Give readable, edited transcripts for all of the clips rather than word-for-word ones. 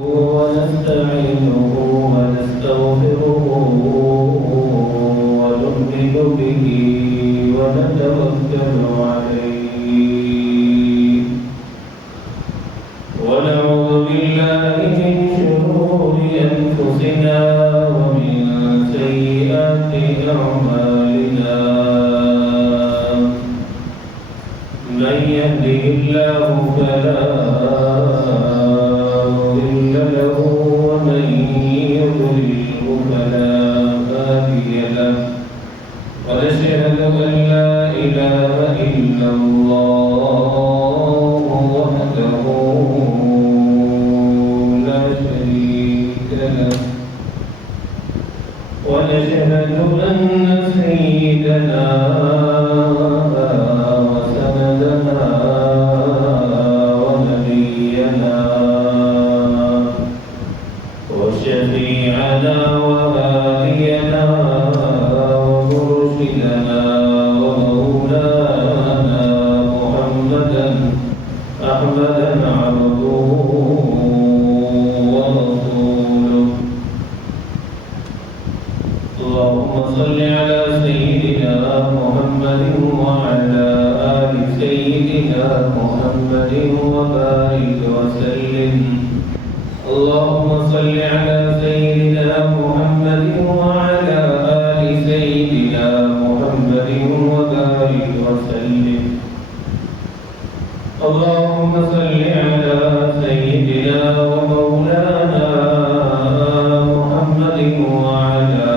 ونستعينه ونستغفره ونؤمن به ونتوكل عليه ونعوذ بالله من شرور أنفسنا ومن سيئات أعمالنا من يهده الله فلا ونشهد أن لا إله إلا الله وحده لا شريك له ونشهد أن سيدنا وسندنا ونبينا وشفيعنا وهادينا ومرشدنا ومولانا محمدا عبده ورسوله. اللهم صل على سيدنا محمد وعلى آل سيدنا محمد وبارك وسلم. اللهم صل على سيدنا محمد وعلى آل سيدنا محمد وبارك وسلم. اللهم صل على سيدنا ومولانا محمد وعلى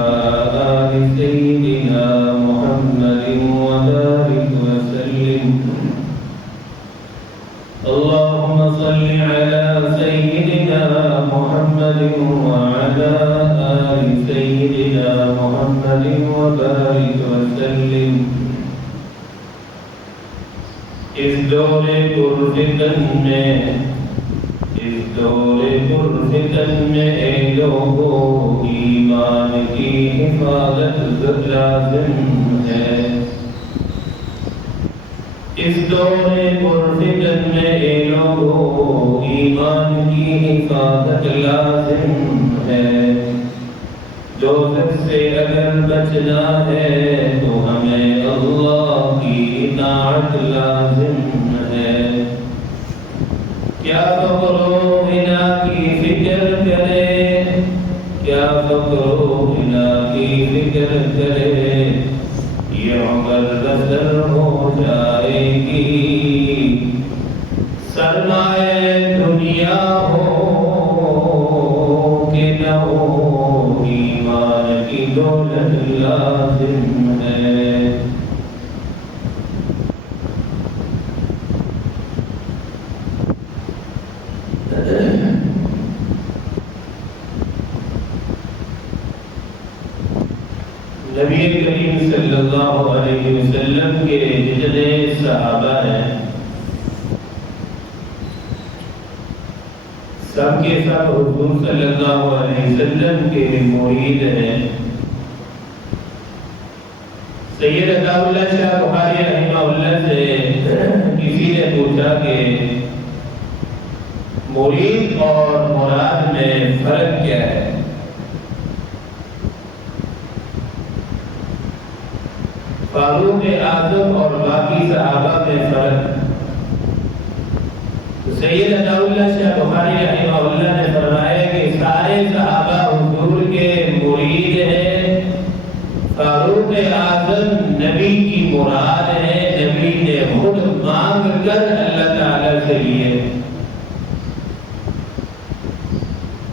آل سيدنا محمد وبارك وسلم. اللهم صل على سيدنا محمد وعلى آل سيدنا محمد وبارك وسلم. اس دور پرفتن میں اے لوگو ایمان کی حفاظت لازم ہے. اس دور پرفتن میں اے لوگو ایمان کی حفاظت لازم ہے. دوزخ سے اگر بچنا ہے تو ہمیں اللہ کی اطاعت لازم ہے. کیا فقر و غنا کی فکر کرے، کیا فقر و غنا کی فکر کرے، یہ عمر بسر ہو جائے گی. سرمایہ دنیا ہو کہ نہ ہو، ایمان کی دولت لازم ہے. نبی کریم صلی اللہ علیہ وسلم کے جتنے صحابہ ہیں سب کے سب حضور صلی اللہ علیہ وسلم کے مرید ہیں. سید عطا اللہ شاہ بخاری رحمہ اللہ سے کسی نے پوچھا کہ مرید اور مراد میں فرق کیا ہے؟ فاروق اعظم اور باقی صحابہ میں فرق. تو سید عطا اللہ شاہ بخاری رحمہ اللہ نے فرمایا کہ سارے صحابہ حضور کے مرید ہیں. فاروق اعظم نبی کی مراد ہے، نبی نے خود مانگ کر اللہ تعالیٰ سے لیے.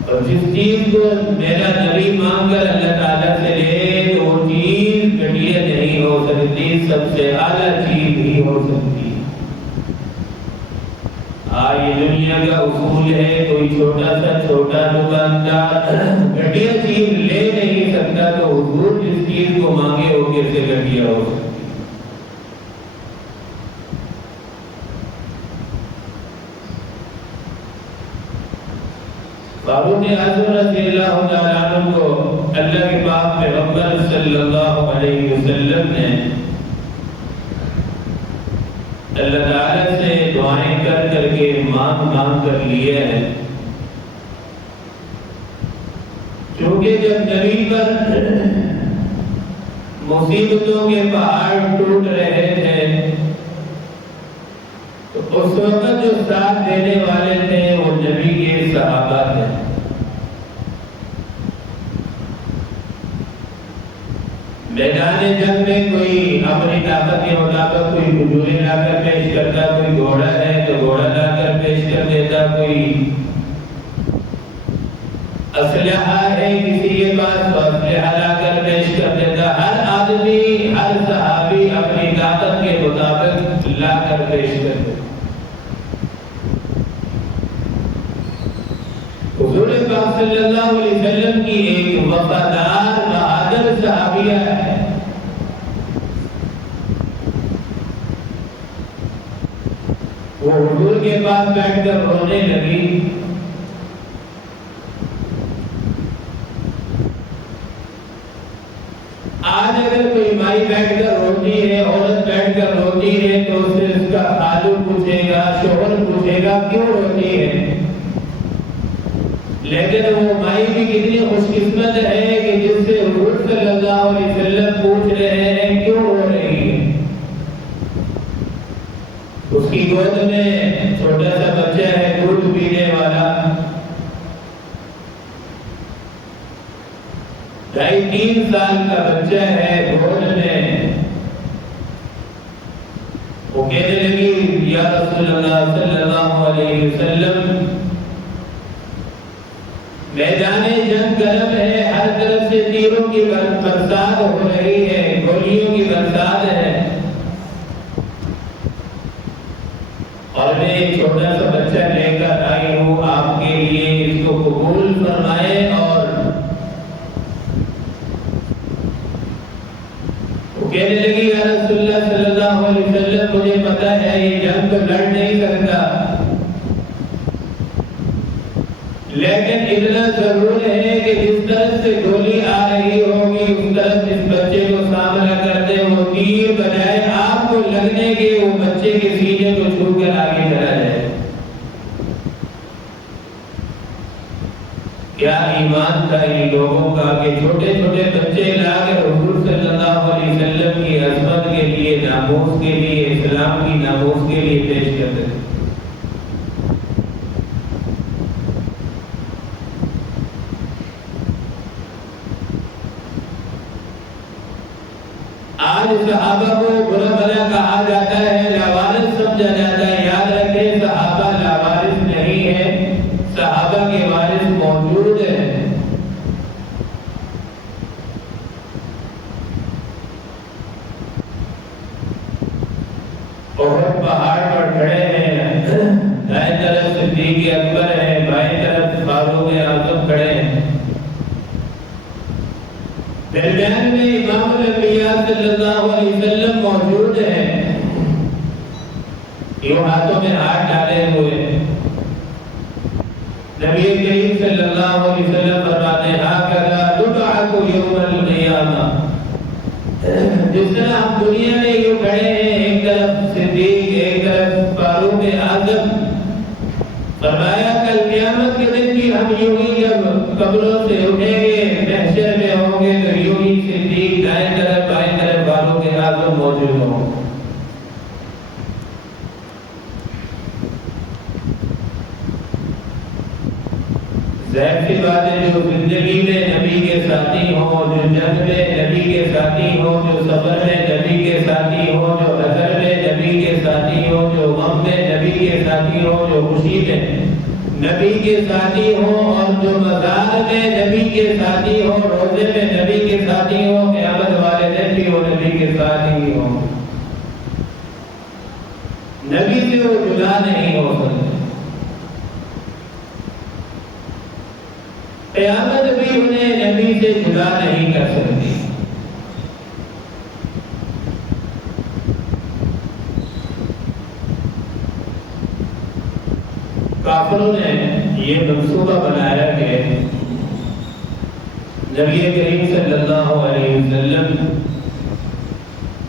اور جس چیز کو میرا نبی مانگ کر اللہ تعالیٰ سے لے تو وہ چیز گھٹیا نہیں ہو سکتی، سب سے اعلیٰ چیز ہی ہو سکتی. یہ دنیا کا اصول ہے، کوئی چھوٹا دکاندار گھٹیا چیز لے نہیں سکتا، تو حضور جس چیز کو مانگے وہ کیسے گھٹیا ہو سکتا. فاروق اعظم رضی اللہ تعالیٰ عنہ کو اللہ کے پاک پیغمبر صلی اللہ علیہ وسلم نے اللہ تعالیٰ سے دعائیں کر کر کے مانگ کر لیے ہے. کیونکہ جب نبی پر مصیبتوں کے پہاڑ ٹوٹ رہے تھے تو اس وقت جو ساتھ دینے والے تھے وہ نبی کے صحابہ تھے. میدان جنگ میں کوئی اپنی طاقت کے مطابق کوئی کھجوریں لا کر پیش کرتا، کوئی گھوڑا ہے تو گھوڑا لا کر پیش کر دیتا، کوئی اسلحہ ہے کسی کے پاس تو اسلحہ لا کر پیش کر دیتا. ہر آدمی، ہر صحابی اپنی طاقت کے مطابق لا کر پیش کر دیتا. حضور پاک صلی اللہ علیہ وسلم کی ایک وفادار بہادر صحابیہ ہے. وہ حضور کے پاس بیٹھ کر رونے لگی. آج اگر کوئی مائی بیٹھ کر روتی ہے، عورت بیٹھ کر روتی ہے تو اسے اس کا خالق پوچھے گا، شوہر پوچھے گا کیوں روتی ہے. لیکن وہ مائی بھی کتنی خوش قسمت ہے کہ جس سے حضور صلی اللہ علیہ وسلم پوچھ رہے ہیں کیوں رو رہی ہے. اس کی گود میں چھوٹا سا بچہ ہے دودھ پینے والا، 2.5-3 سال کا بچہ ہے گود میں. وہ کہنے لگی یا رسول اللہ صلی اللہ علیہ وسلم میدان جنگ گرم ہے، ہر طرف سے تیروں کی برسات ہو رہی ہے، گولیوں کی برسات ہے، اور میں ایک چھوٹا سا بچہ لے کر آئی ہوں آپ کے لیے، اس کو قبول فرمائے. اور وہ کہنے لگی یا رسول اللہ صلی اللہ علیہ وسلم مجھے پتا ہے یہ جنگ تو لڑ نہیں سکتا، لیکن اتنا ضرور ہے کہ جس طرف سے گولی آ رہی ہوگی اس طرف اس بچے کو سامنا کرتے وہ تیر بجائے آپ کو لگنے کے وہ بچے کے سینے کو چھو کر آگے چلا جائے. کیا ایمان تھا ان لوگوں کا کہ چھوٹے چھوٹے بچے لا کر حضور صلی اللہ علیہ وسلم کی عظمت کے لیے، ناموس کے لیے، اسلام کی ناموس کے لیے پیش کرتے تھے. آج صحابہ کو برا بھلا کہا جاتا ہے، لاوارث سمجھا جاتا ہے. یاد رکھیں صحابہ لاوارث نہیں ہے، صحابہ کے وارث موجود ہیں. احد پہاڑ پر کھڑے ہیں، دائیں طرف صدیق اکبر ہے، بائیں طرف فاروق اعظم کھڑے ہیں، درمیان میں امام الانبیاء صلی اللہ علیہ وسلم موجود ہیں. یوں ہاتھوں میں ہاتھ ڈالے ہوئے نبی کریم صلی اللہ علیہ وسلم فرماتے ہیں ہاکذا تبعث یوم القیامہ. جس طرح ہم دنیا میں یوں کھڑے ہیں، ایک طرف صدیق، ایک طرف فاروق اعظم، فرمایا کل قیامت کے دن بھی ہم یوں ہی جب قبروں سے اٹھیں گے، محشر میں ہوں گے تو یوں ہی صدیق دائیں طرف بائیں طرف فاروق اعظم موجود ہوں. ظاہر سی بات ہے جو زندگی میں نبی کے ساتھی ہوں، جو جنگ میں نبی کے ساتھی ہوں، جو سفر میں نبی کے ساتھی ہوں، جو حضر میں نبی کے ساتھی ہوں، جو غم میں نبی کے ساتھی ہوں، جو خوشی میں نبی کے ساتھی ہوں، اور جو مزار میں نبی کے ساتھی ہوں، روزے میں نبی کے ساتھی ہوں، قیامت والے دن بھی وہ نبی کے ساتھی ہوں. نبی سے وہ جدا نہیں ہو سکتے. قیامت بھی انہیں نبی سے جدا نہیں کر سکتی. کافروں نے یہ منصوبہ بنایا کہ نبی کریم صلی اللہ علیہ وسلم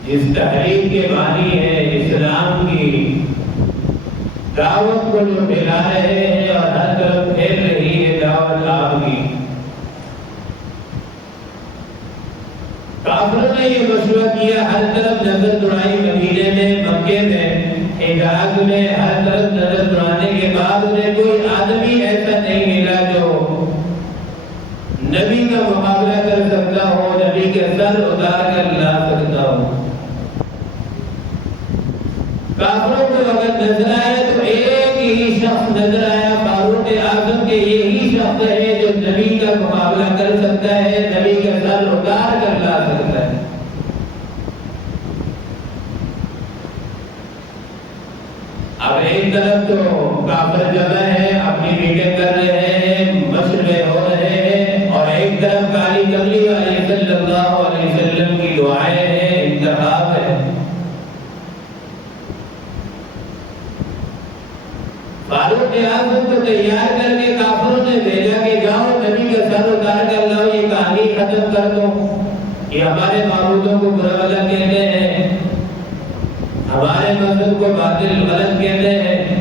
اس تحریک کے بانی ہے، اسلام کی دعوت کو جو پھیلا رہے ہیں اور ہر طرف پھیل رہی ہے دعوت آپ کی، نے یہ مشورہ کیا، ہر طرف نظر دوڑائی، مدینے میں، مکے میں، حجاز میں، ہر طرف نظر دوڑانے کے بعد انہیں کوئی آدمی ایسا نہیں ملا جو نبی کا مقابلہ کر سکتا ہو، نبی کے سر اتار کر لا سکتا ہو۔ کافروں کو اگر نظر آیا تو ایک ہی شخص نظر آیا، فاروق اعظم کے یہی شخص ہے جو نبی کا مقابلہ کر سکتا ہے، نبی کا سر اتار کر لا سکتا ہے۔ اب ایک طرف تو کافر جمع ہے، اپنی میٹنگ کر رہے ہیں، مشورے ہو رہے ہیں، اور ایک طرف کالی کملی والے صلی اللہ علیہ وسلم کی دعائیں ہیں، انتخاب ہے۔ فاروق اعظم کو تیار کر کے کافروں نے بھیجا کہ جاؤ نبی کا سر اتار کر لاؤ، یہ کہانی ختم کر دو، یہ ہمارے معبودوں کو برا بھلا کہتے ہیں، ہمارے مذہب کو باطل غلط کہتے ہیں،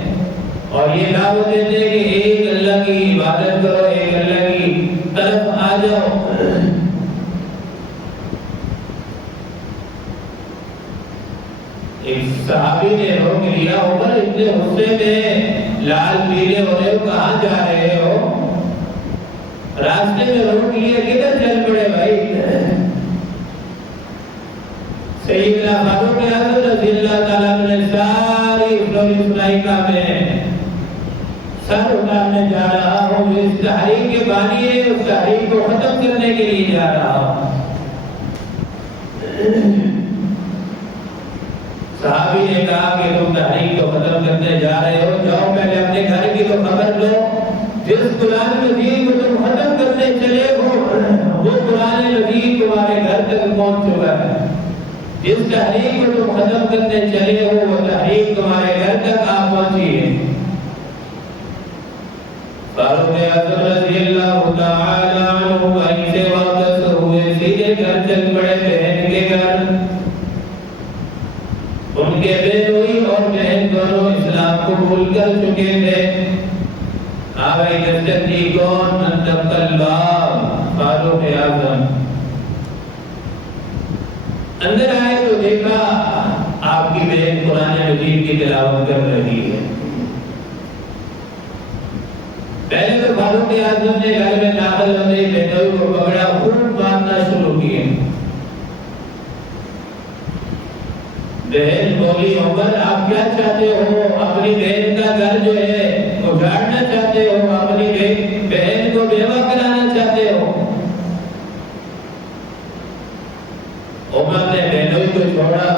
اور یہ دعوت دیتے ہیں کہ ایک اللہ کی عبادت کرو، ایک اللہ کی طرف آ جاؤ۔ ایک صحابی نے روک لیا، عمر اتنے غصے میں لال پیلے ہو رہے ہو، کہاں جا رہے ہو؟ راستے میں روک لیا، کدھر چل پڑے بھائی؟ سیدنا فاروق اعظم رضی اللہ تعالیٰ نے ساری اسٹوری سنائی کا میں سر اتارنے جا رہا ہوں، جو اس تحریک کے بانی ہے اس تحریک کو ختم کرنے کے لیے جا رہا ہوں۔ صحابی نے کہا کہ تم تحریک کو ختم کرنے جا رہے ہو، جاؤ پہلے اپنے گھر کی تو خبر لو، جس قرآن مجید کو تم ختم کرنے چلے ہو وہ قرآن مجید تمہارے گھر تک پہنچ چکا ہے، جس تحریک کو تم ختم کرنے چلے ہو وہ تحریک تمہارے گھر تک آ پہنچی ہے۔ فاروق اعظم رضی اللہ تعالی عنہ وہیں سے واپس ہوئے، سیدھے گھر چل پڑے، بہن کے گھر۔ ان کے بہنوئی اور بہن دونوں اسلام کو بھول کر چکے تھے۔ آبائی دستتی کون منتب الباب، فاروق اعظم اندر آئے تو دیکھا آپ کی بہن قرآن مجید کی تلاوت کر رہی ہے۔ پہلے تو فاروق اعظم نے گھر میں داخل ہونے بہنوئی کو پکڑا، خوب مارنا شروع کیے۔ بہن بولی، عمر آپ کیا چاہتے ہو؟ اپنی بہن کا گھر جو ہے اجاڑنا چاہتے ہو، اپنی بہن کو بیوہ کرانا چاہتے ہو؟ عمر نے بہنوئی کو چھوڑا،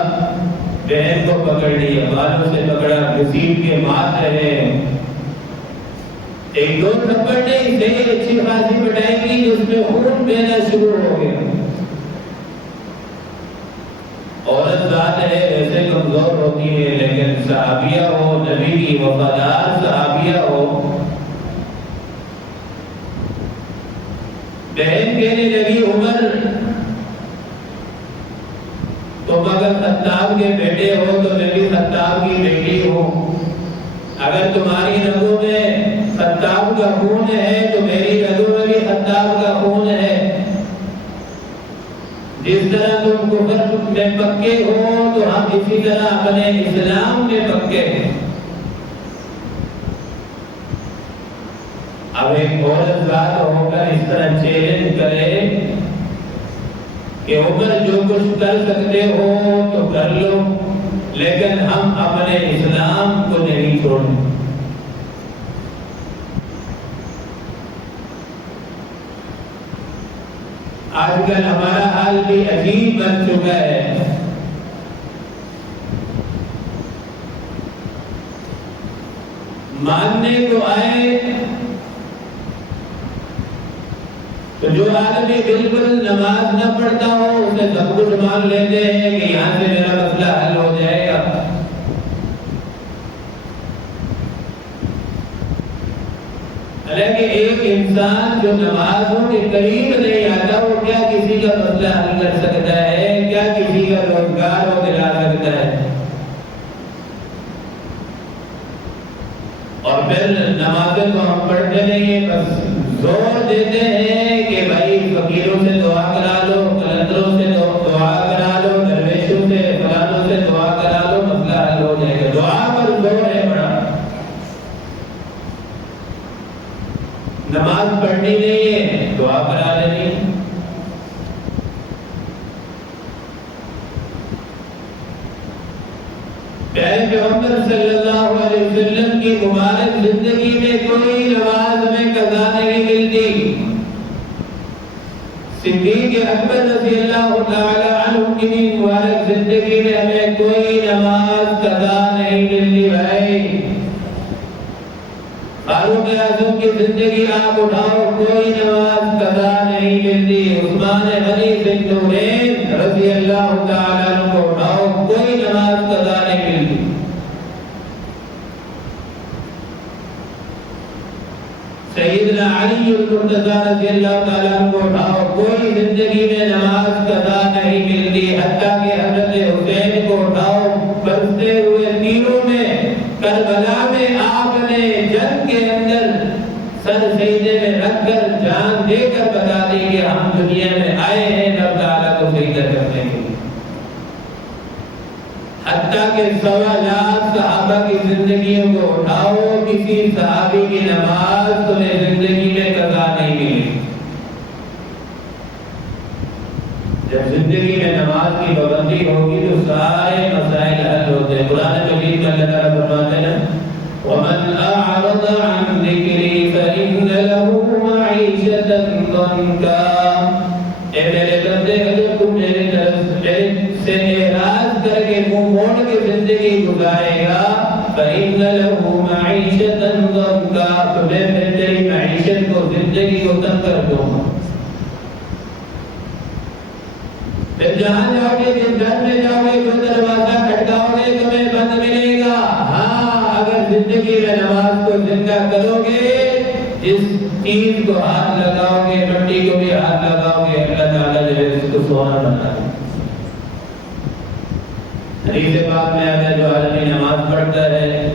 بہن کو پکڑ لیا، بالوں سے پکڑا، گھسیٹ کے مار رہے ہیں۔ ایک دو تھپڑ نہیں، صحیح اچھی خاصی پٹائی کی جس میں خون بہنا شروع ہو گیا۔ عورت ذات ہے، ویسے کمزور ہوتی ہے، لیکن صحابیہ ہو، نبی کی وفادار صحابیہ ہو۔ بہن کہنے لگی، عمر تم اگر خطاب کے بیٹے ہو تو میں بھی خطاب کی بیٹی ہوں، اگر تمہاری رگوں میں خطاب کا خون ہے تو میری رگوں میں بھی خطاب کا خون ہے۔ جس طرح تم کفر میں پکے ہو تو ہم اسی طرح اپنے اسلام میں پکے ہیں۔ اب ایک عورت ذات ہو کر اس طرح چیلنج کرے کہ عمر جو کچھ کر سکتے ہو تو کر لو، لیکن ہم اپنے اسلام کو نہیں چھوڑیں۔ آج کل ہمارا حال بھی عجیب بن چکا ہے۔ ماننے کو آئے تو جو آدمی بالکل نماز نہ پڑھتا ہو اسے سب کچھ مان لیتے ہیں کہ یہاں سے میرا مسئلہ حل ہو جائے گا۔ حالانکہ ایک انسان جو نمازوں کے قریب نہیں آتا وہ کیا کسی کا مسئلہ حل کر سکتا ہے، کیا کسی کا روزگار وہ دلا سکتا ہے؟ اور پھر نمازیں تو ہم پڑھتے نہیں ہیں، بس زور دیتے ہیں کہ بھائی فقیروں سے دعا کرا لو، قلندروں سے دعا کرا نماز پڑھنی نہیں ہے دعا کرا لینی ہے۔ پیارے پیغمبر صلی اللہ علیہ وسلم کی مبارک زندگی میں کوئی نماز میں قضا نہیں ملتی۔ صدیق اکبر رضی اللہ تعالی عنہ کی مبارک زندگی میں ہمیں کوئی نماز قضا نہیں ملتی بھائی۔ فاروق اعظم کی زندگی آپ اٹھاؤ کوئی نماز قضا نہیں ملتی۔ عثمان غنی بن نورین رضی اللہ تعالی عنہ کو اٹھاؤ کوئی نماز قضا نہیں ملتی۔ سیدنا علی المرتضی رضی اللہ تعالیٰ عنہ کو اٹھاؤ کوئی زندگی میں نماز قضا نہیں ملتی۔ حتیٰ کہ حضرت حسین کو اٹھاؤ برستے ہوئے تیروں میں کربلا میں آپ نے جنگ کے اندر سر سجدے میں رکھ کر جان دے کر بتا دی کہ ہم دنیا میں آئے ہیں رب تعالیٰ کو سجدہ کرنے کے لیے۔ حتیٰ کہ 1.25 لاکھ صحابہ کی زندگیوں کو اٹھاؤ کسی صحابی کی نماز تمہیں زندگی میں قضا نہیں ملی۔ جب زندگی میں نماز کی پابندی ہوگی تو سارے مسائل حل ہوتے ہیں۔ قرآن مجید میں اللہ تعالیٰ فرماتے ہیں وَمَنْ أَعْرَضَ عَنْ ذِكْرِي فَإِنَّ لَهُ مَعِيشَةً ضَنْكًا۔ اے میرے بندے اگر تم میرے سے اعراض کر کے منہ موڑ کے زندگی گزارے گا فَإِنَّ لَهُ مَعِيشَةً ضَنْكًا، تو میں پھر تیری معیشت کو زندگی کو تنگ کر دوں گا۔ پھر جہاں جاؤ گے جس گھر میں جاؤ گے جو دروازہ کھٹکاؤ گے تمہیں بند ملے گا۔ ہاں اگر زندگی میں نماز کو زندہ کرو گے جس چیز کو ہاتھ لگاؤ گے مٹی کو بھی ہاتھ لگاؤ گے اللہ تعالیٰ نے اس کو سونا بنا دیا۔ حدیث پاک میں آتا ہے جو آدمی نماز پڑھتا ہے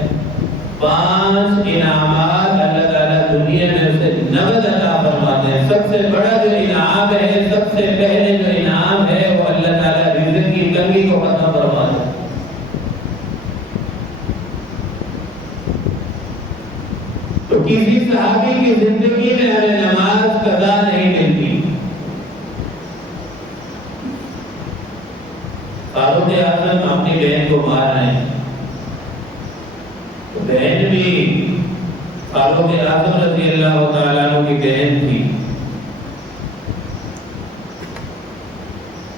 5 انعامات اللہ تعالیٰ دنیا میں اسے نقد عطا فرماتے ہیں۔ سب سے بڑا جو انعام ہے سب سے پہلے جو انعام ہے وہ اللہ تعالیٰ رزق کی تنگی کو ختم فرماتا ہے۔ تو کسی صحابی کی زندگی میں ہمیں نماز قضا نہیں ملتی۔ فاروق اعظم اپنی بہن کو مار رہے ہیں تو بہن بھی فاروق اعظم رضی اللہ تعالیٰ عنہ کی بہن تھی۔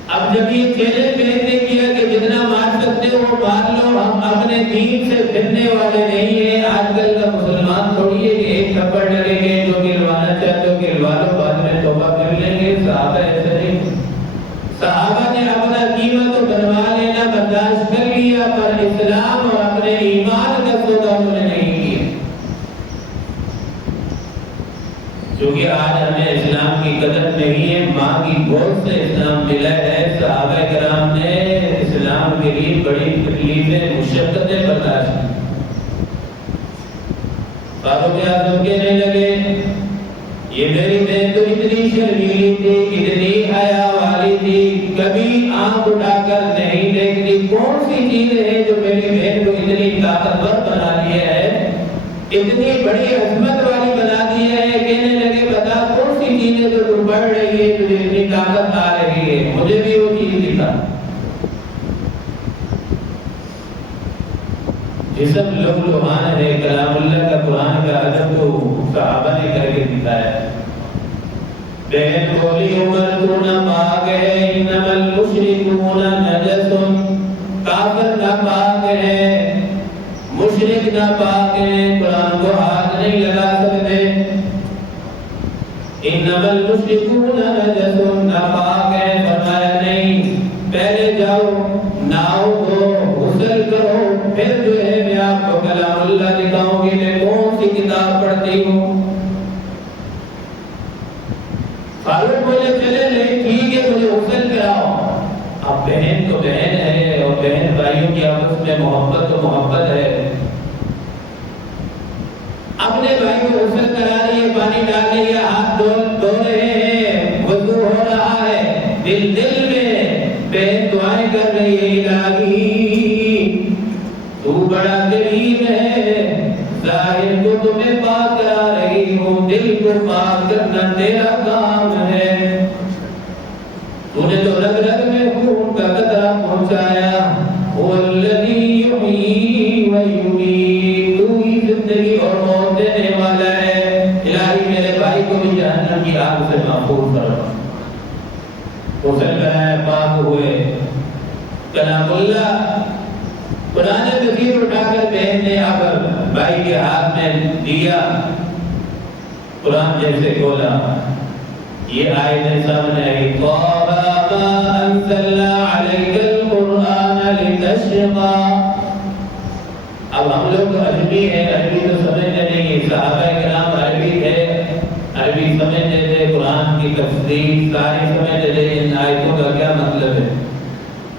اب جب یہ چیلنج بہن نے کیا کہ جتنا مار سکتے ہو وہ مار لو، ہم اپنے دین سے پھرنے والے نہیں ہیں۔ آج کل کا مسلمان تھوڑی ہے کہ ایک تھپڑ لگے گے جو گروانا چاہتے ہو گروا لو بعد میں توبہ کر لیں گے۔ صحابہ ایسے نہیں، صحابہ نے اپنا قیمت تو بنوا لینا برداشت کر لیا پر اسلام اور اپنے ایمان کا سودا انہوں نے نہیں کیا۔ کیونکہ آج ہمیں اسلام کی قدر نہیں ہے، ماں کی گود سے اسلام ملا ہے۔ صحابہ کرام نے اسلام کے لیے بڑی تکلیفیں مشقتیں برداشت کی۔ فاروق اعظم کہنے لگے یہ میری بہن تو اتنی شرمیلی تھی اتنی حیا والی تھی کبھی آنکھ اٹھا کر نہیں دیکھتی، کون سی چیز ہے جو میری بہن کو اتنی طاقتور بنا دی ہے اتنی بڑی عظمت والی بنا دی ہے۔ کہنے لگے بتا کون سی چیز ہے جو تم بڑھ رہی ہے تجھے اتنی طاقت آ رہی ہے، مجھے بھی وہ چیز دکھا۔ جسم لؤلؤان ہے، کلام اللہ کا قرآن کا ادب تو صحابہ نے کر کے دکھایا ہے۔ بہن بولی عمر تو ناپاک ہے، انما المشرکون نجس، کافر ناپاک ہے، مشرک ناپاک ہے، قرآن کو ہاتھ نہیں لگا سکتے۔ انما المشرکون نجس، ناپاک ہے، فرمایا نہیں پہلے جاؤ ناؤ دھو غسل کرو پھر جو ہے میں آپ کو کلام اللہ دکھاؤں گی میں کون سی کتاب پڑھتی ہوں۔ فاروق بولے چلے نہیں ٹھیک ہے مجھے غسل کراؤ۔ اب بہن تو بہن ہے اور بہن بھائیوں کی آپس میں محبت تو محبت ہے۔ اپنے بھائی کو غسل کرا رہی ہے، پانی ڈال رہی ہے، ہاتھ دھو رہے ہیں، وضو ہو رہا ہے، دل میں بہن دعائیں کر رہی ہے الہی تو بڑا کریم ہے، ظاہر کو تمہیں پاک کرا رہی ہوں کیوں دل کو پاک کرنا تیرا کام ہے، تو نے تو رگ رگ میں خون کا قطرہ پہنچایا، هو الذی یحیی و یمیت، تو ہی زندگی اور موت دینے والا ہے۔ الہی میرے بھائی کو بھی جہنم کی آگ سے محفوظ فرما۔ غسل کرایا، پاک ہوئے، کلام اللہ قرآن مجید اٹھا کر بہن نے اب بھائی کے ہاتھ میں دیا، قرآن جیسے کھولا، یہ آیت سامنے آئی، طَابَ مَا أَنزَلْنَا عَلَيْكَ الْقُرْآنَ لِتَشْقَى۔ اب ہم لوگ عربی ہیں، عربی تو سمجھتے نہیں، صحابہ کرام عربی تھے، عربی سمجھتے تھے، قرآن کی تفسیر ساری سمجھتے تھے، ان آیتوں کا کیا مطلب ہے۔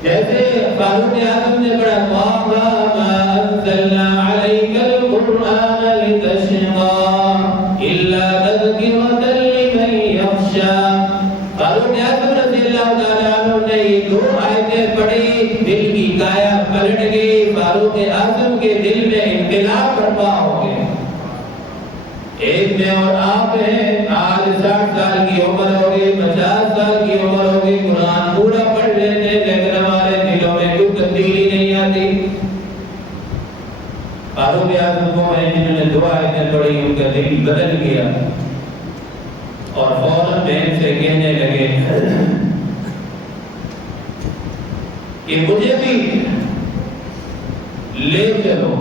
جیسے فاروق اعظم نے پڑھا، طَابَ مَا أَنزَلْنَا عَلَيْكَ الْقُرْآنَ لِتَشْقَى إِلَّا تَذْكِرَةً لِمَن يَخْشَىٰ۔ فاروق اعظم رضی اللہ تعالیٰ عنہ نے یہ دو آیتیں پڑھی، دل کی کایا پلٹ گئی، فاروق اعظم کے دل میں انقلاب برپا ہو گیا۔ ایک میں اور آپ ہیں، آج 60 سال کی عمر ہو گئی، 50 سال کی عمر ہو گئی، قرآن پورا پڑھ لیتے، لیکن ہمارے دلوں میں کوئی تبدیلی نہیں آتی۔ فاروق اعظم کو میں جنہوں نے دو آیتیں پڑھی، ان کا دل بدل گیا اور فوراً بہن سے کہنے لگے کہ مجھے بھی لے چلو،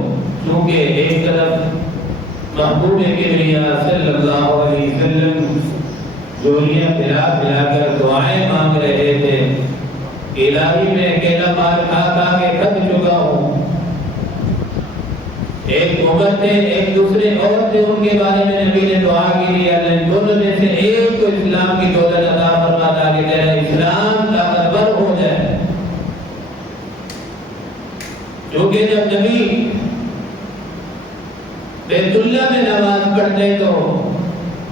کیونکہ ایک طرف محبوب کبریا صلی اللہ علیہ وسلم جولیاں پھیلا پھیلا کر دعائیں مانگ رہے تھے، الہی میں اکیلا مار کھا کھا کے تھک چکا ہوں۔ ایک عمر تھے، ایک دوسرے اور تھے، ان کے بارے میں نبی نے دعا کی ہے، اللہ دونوں میں سے ایک کو اسلام کی دولت عطا فرما تاکہ تیرا اسلام طاقتور ہو جائے۔ کیونکہ جب نبی بیت اللہ میں نماز پڑھتے تو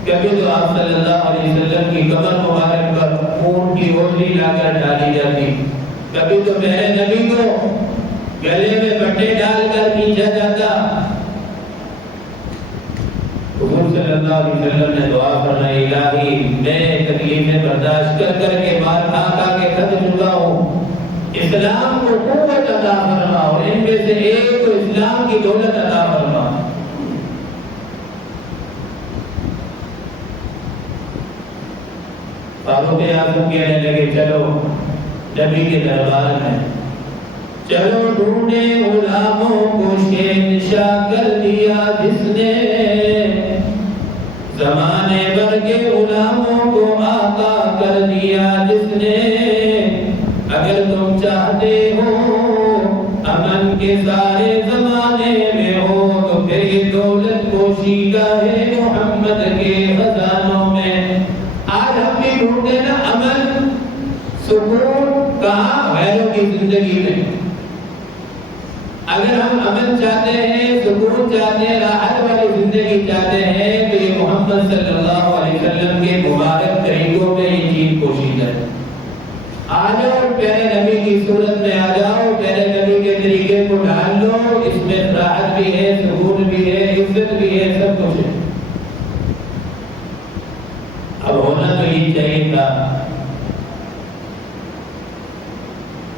کبھی تو آپ صلی اللہ علیہ وسلم کی کمر مبارک پر خون کی اوڑھنی لا کر ڈالی جاتی، کبھی تو میرے نبی کو گلے میں پٹے ڈال کر کھینچا جاتا۔ حضور صلی اللہ علیہ وسلم نے دعا فرمائی، الہی میں تکلیفیں برداشت کر کر کے مار کھا کھا کے تھک چکا ہوں، اسلام کو قوت عطا فرما اور ان میں سے ایک کو اسلام کی دولت عطا فرما۔ فاروق اعظم کہنے لگے، چلو نبی کے دربار میں، چلو ڈھونڈے غلاموں کو شہنشاہ کر دیا جس نے، زمانے بھر کے غلاموں کو آقا کر دیا جس نے، اگر تم چاہتے ہو امن کے سارے زمانے میں ہو تو پھر یہ دولت پوشیدہ ہے محمد کے خزانوں میں۔ آج ہم بھی ڈھونڈے نا امن سکون کہاں؟ غیروں کی زندگی میں۔ اگر ہم امن چاہتے ہیں، سکون چاہتے ہیں، راحت والی زندگی چاہتے ہیں تو یہ محمد صلی اللہ علیہ وسلم کے مبارک طریقوں میں یہ چیز پوشیدہ ہے۔ آ جاؤ پیارے نبی کی صورت میں، آ جاؤ پیارے نبی کے طریقے کو ڈال لو، اس میں راحت بھی ہے، سکون بھی ہے، عزت بھی ہے، سب کچھ ہے۔ اب ہونا تو یہ چاہیے تھا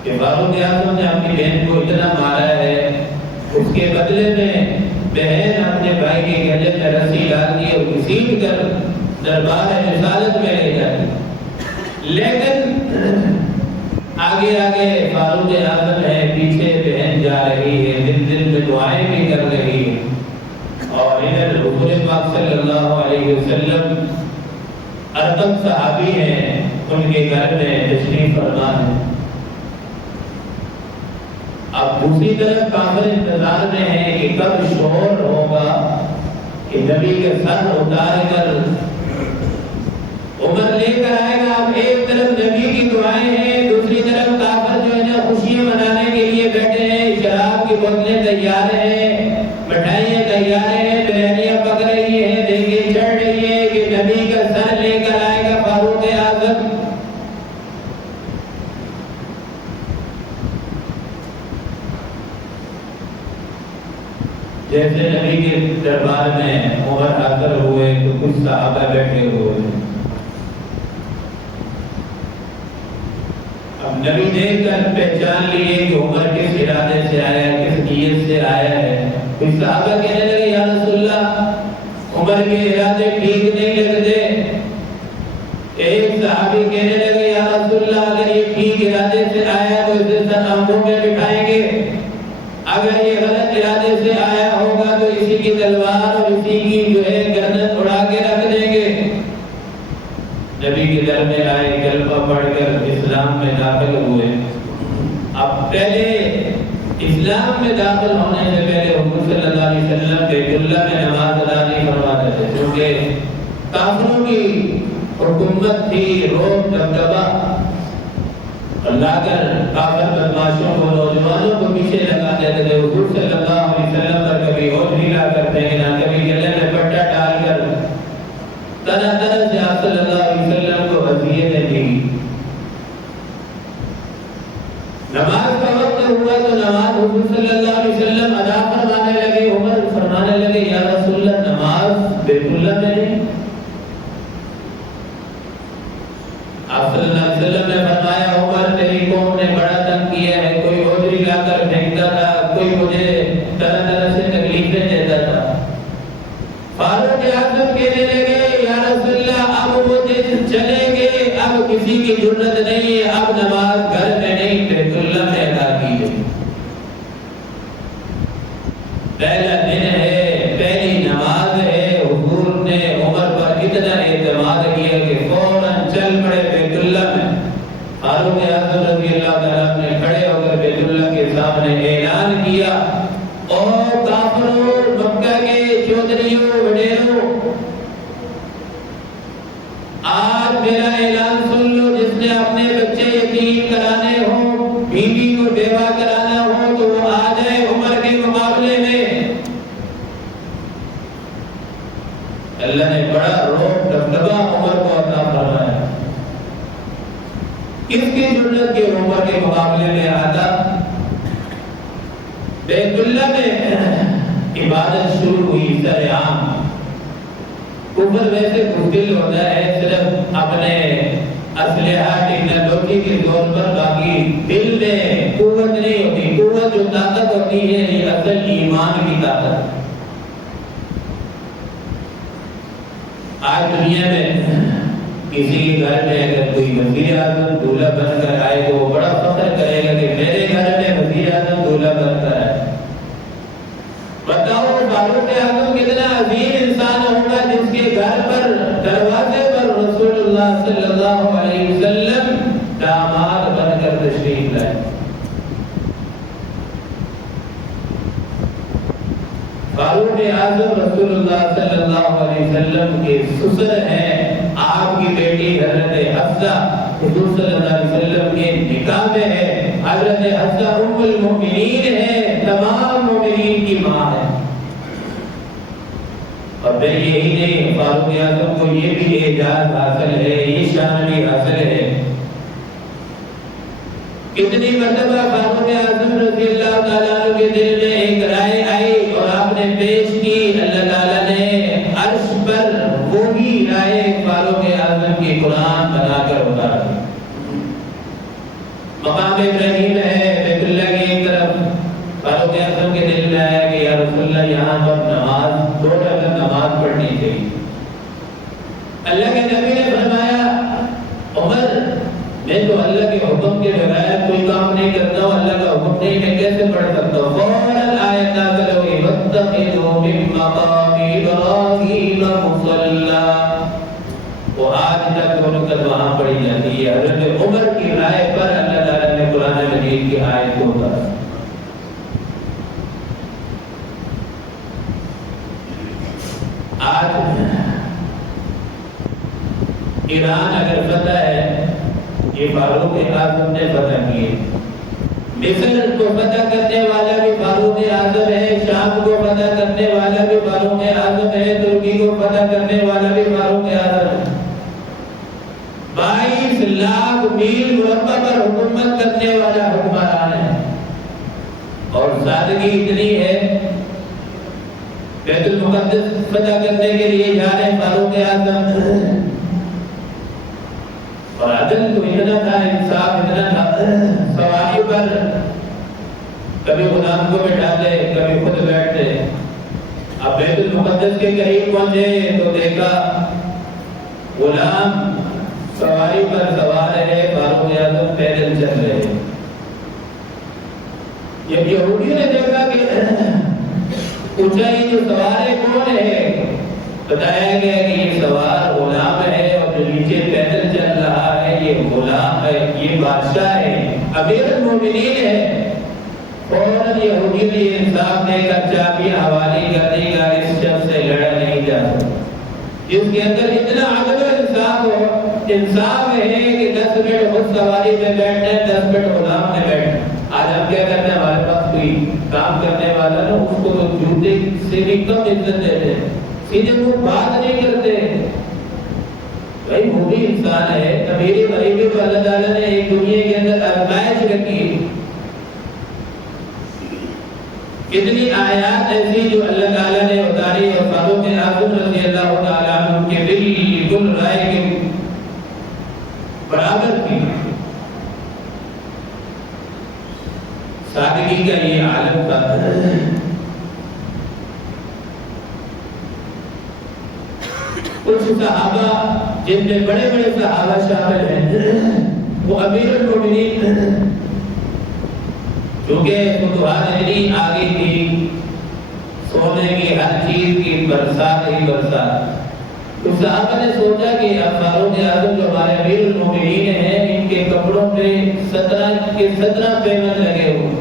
کہ فاروق اعظم نے اپنی بہن کو اتنا مارا ہے، اس کے بدلے میں بہن اپنے بھائی کے گلے میں رسی ڈال دی اور گھسیٹ کر دربار رسالت میں لے جاتی۔ لیکن آگے آگے فاروق اعظم ہے، پیچھے بہن جا رہی ہے، دل دل میں دعائیں بھی کر رہی ہے، اور ادھر حضور پاک صلی اللہ علیہ وسلم ارقم صحابی ہیں، ان کے گھر میں تشریف فرما ہے۔ اب دوسری طرف کافر انتظار میں ہے کہ کب شور ہوگا کہ نبی کے سر اتار کر عمر لے کر آئے گا۔ اب ایک طرف نبی کی دعائیں ہیں، دوسری طرف کافر جو ہے نا خوشیاں منانے کے لیے بیٹھے ہیں، شراب کی بوتلیں تیار ہیں، مٹھائیاں تیار ہیں، بریانیاں پک رہی ہیں، دیگیں چڑھ رہی ہیں کہ نبی کا سر لے کر آئے گا فاروق اعظم۔ جیسے جیسے نبی کے دربار میں عمر حاضر ہوئے تو کچھ صحابہ بیٹھے ہوئے. اب نبی دیکھ کر پہچان لیے کہ عمر کس ارادے سے آیا ہے, کس نیت سے آیا ہے. پھر صحابہ کہنے لگے یا رسول اللہ عمر کے ارادے ٹھیک نہیں لگتے. ایک صحابی کہنے لگے یا رسول اللہ اگر یہ ٹھیک ارادے سے آیا تو اسے آنکھوں میں بٹھائیں گے, اگر یہ غلط ارادے سے آیا ہوگا تو اسی کی تلوار اور اسی کی جو ہے گردن اڑا کے رکھ دیں گے. نبی کے در میں آئے, کلمہ پڑھ کر اسلام میں داخل ہوئے. اب پہلے اسلام میں داخل ہونے سے پہلے حضور صلی اللہ علیہ وسلم بیت اللہ میں نماز ادا نہیں فرماتے تھے, کیونکہ کافروں کی حکومت تھی, روب دبدبا لا کر کافر بدماشوں کو, نوجوانوں کو پیچھے لگا دیتے تھے. حضور صلی اللہ علیہ وسلم پر کبھی اوجھری لا کر پھینکنا, کبھی گلے میں پٹا ڈال کر طرح طرح سے آپ صلی اللہ علیہ وسلم کو اذیتیں دی. نماز کا وقت ہوا تو نماز حضور صلی اللہ علیہ وسلم ادا فرمانے لگے. عمر فرمانے لگے یا رسول اللہ نماز بیت اللہ میں نہیں. آپ صلی اللہ علیہ وسلم نے فرمایا عمر تیری قوم نے بڑا تنگ کیا ہے, کوئی اوجھری لا کر پھینکتا تھا, کوئی مجھے طرح طرح سے تکلیفیں دیتا تھا. فاروق اعظم کہنے لگے یا رسول اللہ اب وہ دن چلیں گے, اب کسی کی جرأت نہیں ہے, اب نماز گھر میں نہیں بیت اللہ میں ادا کیجیے. پہلا دن ہے, پہلی نماز ہے, حضور نے عمر پر اتنا اعتماد کیا کہ فوراً چل پڑے بیت اللہ میں. فاروق اعظم رضی اللہ تعالیٰ نے کھڑے ہو کر بیت اللہ کے سامنے اعلان کیا, او کافروں, مکہ کے چودھریوں, وڈیروں, آج میرا اعلان سن لو. جس نے اپنے بچے یتیم کرانے ہوں, بیوی کو بیوہ کرانا ہو تو وہ آ جائے عمر کے مقابلے میں. اللہ نے بڑا روب دبدبا عمر کو عطا فرمایا. کس کی جرأت کے عمر کے مقابلے میں آتا. بیت اللہ میں عبادت شروع ہوئی سر عام. کفر ویسے بزدل ہوتا ہے, صرف اپنے اسلحہ ٹیکنالوجی کے طور پر, باقی دل میں قوت نہیں ہوتی. قوت جو طاقت ہوتی ہے یہ اصل ایمان کی طاقت. آج دنیا میں کسی کے گھر میں اگر کوئی وزیر اعظم دولہا بن کر آئے تو وہ بڑا فخر کرے گا کہ میرے گھر میں وزیر اعظم دولہا بنتا ہے. بتاؤ فاروق اعظم کتنا عظیم انسان ہوگا جس کے گھر پر دروازے پر رسول اللہ صلی اللہ علیہ وسلم داماد بن کر تشریف لائے. فاروق اعظم رسول اللہ صلی اللہ علیہ وسلم کے سسر ہیں. آپ کی بیٹی حضرت حفصہ حضور صلی اللہ علیہ وسلم کے نکاح میں ہے. حضرت حفصہ ام المؤمنین ہے, تمام مومنین کی ماں ہے. اور پھر یہی نہیں, فاروق اعظم کو یہ بھی اعزاز حاصل ہے, یہ شان بھی حاصل ہے. کتنی مرتبہ فاروق اعظم رضی اللہ تعالیٰ عنہ کے دل میں ایک رائے آئی اور آپ نے پیش کی. اللہ تعالیٰ نے عرش پر وہی رائے فاروق اعظم کی قرآن بنا کر اتار دی. مقام ابراہیم ہے بیت اللہ کی ایک طرف. فاروق اعظم کے دل میں آیا کہ یا رسول اللہ یہاں پر نماز 2 رکعت نماز پڑھنی چاہیے. اللہ کے نبی نے فرمایا عمر میں تو اللہ کے حکم کے بغیر کوئی کام نہیں کرتا ہوں, اللہ کا حکم نہیں میں کیسے پڑھ سکتا ہوں. فوراً آیت نازل ہوئی واتخذوا من مقام ابراہیم مصلی. وہ آج تک دونوں کا وہاں پڑھی جاتی ہے. حضرت عمر کی رائے پر اللہ تعالیٰ نے قرآن مجید کی آیت کو اتارا. آج ایران اگر فتح ہے, یہ فاروق اعظم نے فتح کیے. مصر کو فتح کرنے والا بھی فاروق اعظم ہے, شام کو فتح کرنے والا بھی فاروق اعظم ہے, ترکی کو فتح کرنے والا بھی فاروق اعظم ہے. 22 لاکھ میل مربع پر حکومت کرنے والا حکمران ہے. اور سادگی اتنی ہے بیت المقدس فتح کرنے کے لیے جا رہے ہیں فاروق اعظم، اور عدل تو اتنا تھا، انصاف اتنا تھا، سواری پر کبھی غلام کو بٹھاتے کبھی خود بیٹھتے۔ اب بیت المقدس کے قریب پہنچے تو دیکھا غلام سواری پر سوار ہے، فاروق اعظم پیدل چل رہے ہیں۔ جب یہودیوں نے دیکھا کہ پوچھا یہ جو سوار ہے کون ہے، بتایا گیا کہ یہ سوار غلام ہے، اور جو نیچے پیدل چل رہا ہے یہ غلام ہے، یہ بادشاہ ہے، امیر المومنین ہے۔ فوراً یہودیوں نے یہ انصاف دے کر چابیاں حوالے کر دی کہ اس شخص سے لڑا نہیں جا سکتا، جس کے اندر اتنا عدل و انصاف ہو۔ انصاف ہے کہ 10 منٹ خود سواری میں بیٹھنا ہے، 10 منٹ غلام میں بیٹھنا۔ آج ہم کیا کرتے ہیں، ہمارے پاس کوئی کام کرنے والا نا، اس کو تو جوتے سے بھی کم عزت دیتے ہیں، سیدھے منہ بات نہیں کرتے۔ بھائی وہ بھی انسان ہے، میرے غریبی کو اللہ تعالیٰ نے ایک دنیا کے اندر آزمائش رکھی۔ کتنی آیات ایسی جو اللہ تعالیٰ نے اتاری اور فاروق اعظم رضی اللہ تعالیٰ عنہ کے بالکل رائے کے برابر کی۔ سادگی کا یہ عالم تھا۔ کچھ صحابہ جن میں بڑے بڑے صحابہ شامل ہیں، وہ امیر المومنین، کیونکہ فتوحات اتنی آگے تھی، سونے کی ہر چیز کی برسات ہی برسات۔ تو صحابہ نے سوچا کہ اب فاروق اعظم جو ہمارے امیر المومنین ہیں، ان کے کپڑوں پہ 17 پیمن لگے ہوئے۔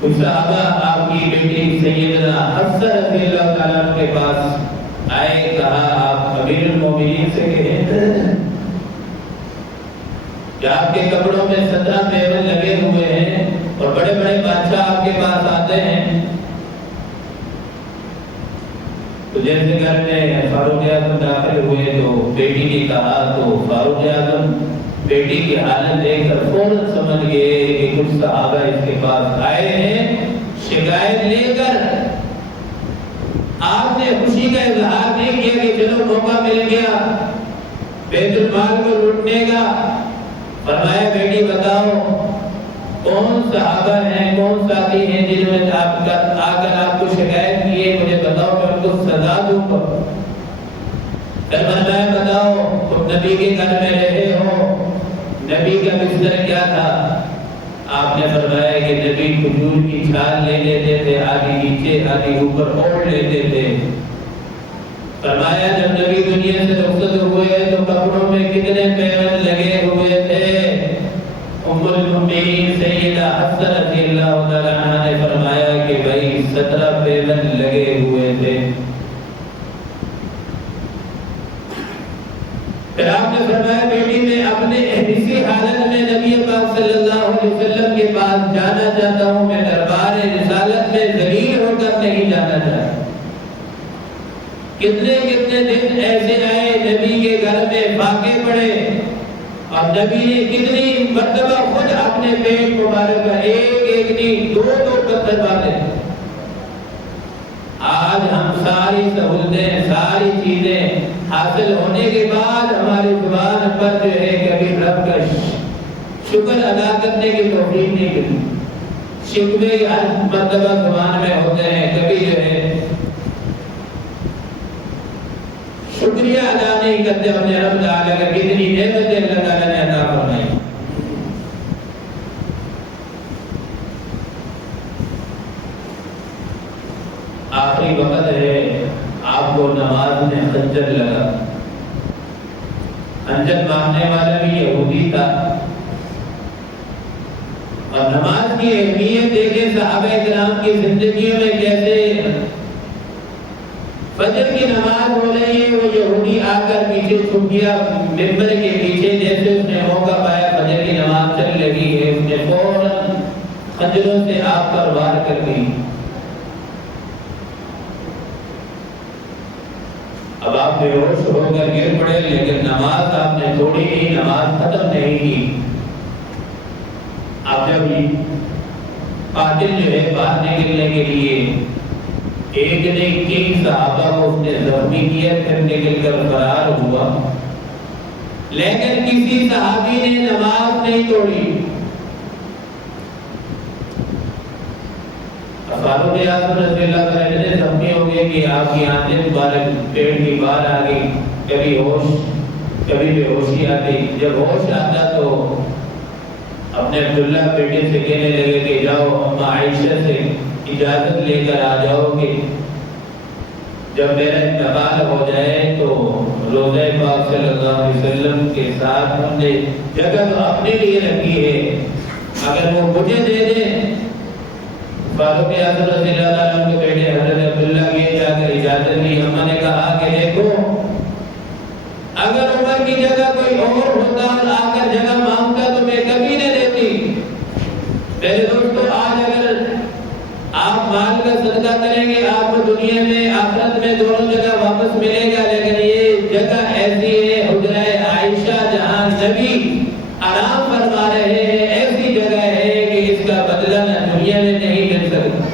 کچھ صحابہ آپ کی بیٹی سیدنا حفصہ رضی اللہ تعالیٰ عنہ کے پاس آئے، کہا آپ امیر المومنین سے کہیں کہ آپ کے کپڑوں میں 17 پیمن لگے ہوئے ہیں، اور بڑے بڑے بادشاہ آپ کے پاس آتے ہیں۔ تو جیسے گھر میں فاروق اعظم داخل ہوئے تو بیٹی نے کہا، تو فاروق اعظم بیٹی کی حالت دیکھ کر فوراً سمجھ گئے کہ کچھ صحابہ اس کے پاس آئے ہیں شکایت لے کر۔ آپ نے خوشی کا اظہار نہیں کیا کہ چلو موقع مل گیا بیت المال کو لوٹنے کا۔ فرمایا بیٹی بتاؤ کون صحابہ ہیں، کون ساتھی ہیں جنہوں نے آ کر آپ کو شکایت کی ہے، مجھے بتاؤ میں ان کو سزا دوں گا۔ پھر فرمایا بتاؤ تم نبی کے گھر میں رہے ہو، نبی کا بستر کیا تھا؟ آپ نے فرمایا کہ نبی کھجور کی چھال لے لیتے تھے، آدھی نیچے آدھی اوپر اوڑھ لیتے تھے۔ فرمایا جب نبی دنیا سے رخصت ہوئے تو کپڑوں میں کتنے پیمن لگے ہوئے تھے؟ ام المؤمنین سیدہ حفصہ رضی اللہ تعالیٰ عنہ نے فرمایا کہ بھائی 17 پیمن لگے ہوئے تھے۔ پھر آپ نے فرمایا بیٹی میں اپنے اسی حالت میں نبی پاک صلی اللہ علیہ وسلم کے پاس جانا چاہتا ہوں، میں دربار رسالت میں ذلیل ہو کر نہیں جانا چاہتا۔ کتنے کتنے دن ایسے آئے نبی کے گھر میں فاقے پڑے، اور نبی نے کتنی مرتبہ خود اپنے پیٹ مبارک کا ایک نہیں 2 پتھر باندھے۔ آج ہم ساری سہولتیں ساری چیزیں حاصل ہونے کے بعد ہماری زبان پر جو ہے کبھی رب کا شکر ادا کرنے کی توفیق نہیں ملی۔ شکوے ہر مرتبہ زبان میں ہوتے ہیں، کبھی جو ہے شکریہ ادا نہیں کرتے اپنے رب تعالیٰ کا، کتنی نعمتیں اللہ تعالیٰ نے عطا فرمائی۔ آخری وقت ہے، آپ کو نماز میں خنجر لگا۔ خنجر مارنے والا بھی یہودی تھا، اور نماز کی اہمیت دیکھیں صحابہ کرام کی زندگیوں میں کیسے فجر کی نماز ہو رہی ہے، وہ یہودی آ کر پیچھے چھپ گیا ممبر کے پیچھے، جیسے اس نے موقع پایا فجر کی نماز چل لگی ہے، اس نے فوراً خنجروں سے آپ پر وار کر دی۔ اب آپ بے ہوش ہو کر گر پڑے، لیکن نماز آپ نے چھوڑی نہیں، نماز ختم نہیں کی۔ آپ جب قاتل جو ہے باہر نکلنے کے لیے ایک نے کئی صحابہ کو اس نے زخمی کیا، پھر نکل کر فرار ہوا، لیکن کسی صحابی نے نماز نہیں توڑی۔ فاروق اعظم رضی اللہ تعالیٰ عنہ زخمی ہو گئے کہ آپ کی آنکھیں مبارک پیڑ کی باہر آ گئی، کبھی ہوش کبھی بے ہوشی آتی۔ جب ہوش آتا تو اپنے عبداللہ بیٹے سے کہنے لگے کہ جاؤ اما عائشہ سے اجازت لے کر آ جاؤ کہ جب میرا انتقال ہو جائے تو روضہ پاک صلی اللہ علیہ وسلم کے ساتھ ہم نے جگہ تو اپنے لیے رکھی ہے، اگر وہ مجھے دے دیں۔ فاروق اعظم رضی اللہ عنہ کے بیٹے حضرت عبداللہ کے جا کر اجازت لی۔ اما نے کہا کہ دیکھو اگر عمر کی جگہ کوئی اور ہوتا اور آ کر جگہ مانگتا تو میں کبھی نہیں دیتی۔ میرے دوستو، آج اگر آپ مال کا صدقہ کریں گے آپ کو دنیا میں آخرت میں دونوں جگہ واپس ملے گا، لیکن یہ جگہ ایسی ہے حجرہ عائشہ جہاں نبی آرام فرما رہے ہیں، ایسی جگہ ہے کہ اس کا بدلہ نہ دنیا میں نہیں مل سکتا۔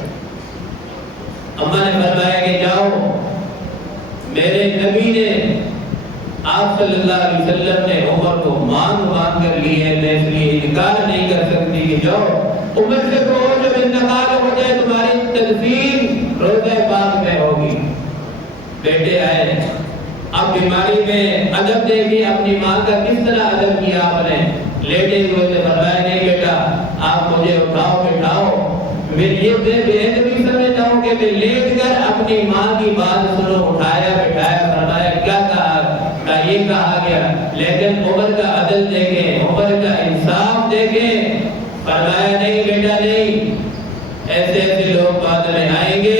اما نے فرمایا کہ جاؤ، میرے نبی نے آپ صلی اللہ علیہ وسلم نے عمر کو مانگ کر لی ہے، میں اس لیے انکار نہیں کر سکتی کہ جاؤ عمر سے کہو جب انتقال ہو جائے تمہاری تدفین روضہ پاک میں ہوگی۔ بیٹے آئے، اب بیماری میں ادب دیکھیں اپنی ماں کا کس طرح ادب کیا آپ نے۔ لیٹے ہوئے تھے، فرمایا نہیں بیٹا آپ مجھے اٹھاؤ بٹھاؤ، میں یہ بے بھی سمجھتا ہوں کہ میں لیٹ کر اپنی ماں کی بات سنو۔ اٹھایا بٹھایا، فرمایا کیا کہا؟ یہ کہا گیا، لیکن عمر کا عدل دیکھیں، عمر کا انصاف دیکھیں۔ فرمایا نہیں بیٹا نہیں، ایسے ایسے لوگ بعد میں آئیں گے،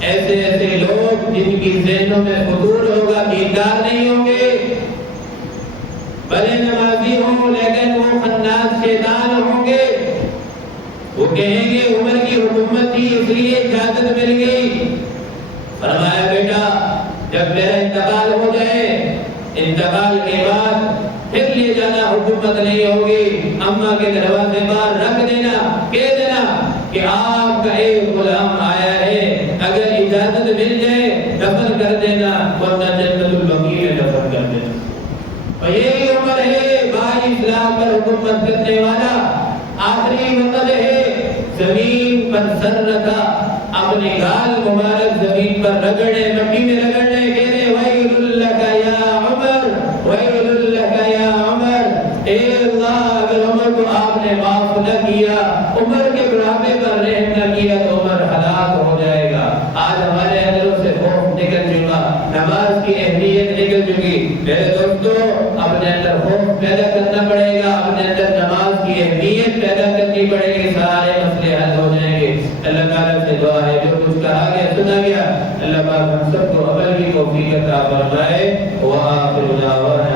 ایسے ایسے لوگ جن کی ذہنوں میں فطور ہوگا، بیدار نہیں ہوں گے، بھلے نمازی ہوں لیکن وہ خناس شیطان ہوں گے۔ وہ کہیں گے عمر کی حکومت تھی اس لیے اجازت مل گئی۔ فرمایا بیٹا جب میرا انتقال ہو جائے، انتقال کے بعد پھر لے جانا حکومت نہیں ہوگی، اماں کے دروازے پر رکھ دینا، کہہ دینا کہ آپ کا ایک غلام آیا ہے، اگر اجازت مل جائے دفن کر دینا، ورنہ جنت البقیع میں دفن کر دینا۔ اور یہی عمر ہے بھائی اسلام پر حکومت کرنے والا، آخری وقت ہے، زمین پر سر رکھا، اپنی گال مبارک زمین پر رگڑے، مٹی میں رگڑنے، کہنے ویل لک یا عمر، ویل لک یا عمر، اے اللہ اگر عمر کو آپ نے معاف نہ کیا، عمر کے بڑھاپے پر رحم نہ کیا تو عمر ہلاک ہو جائے گا۔ آج ہمارے اندروں سے خوف نکل چکا، نماز کی اہمیت نکل چکی۔ میرے دوستو اپنے اندر خوف پیدا کرنا پڑے گا، اپنے اندر نماز کی اہمیت پیدا کرنی پڑے گی، سارے مسئلے حل ہو جائیں گے۔ اللہ تعالیٰ سے دعا ہے جو کچھ کہا گیا سنا گیا، اللہ پاک ہم سب کو عمل کی توفیق عطا فرمائے۔ وآخر دعوانا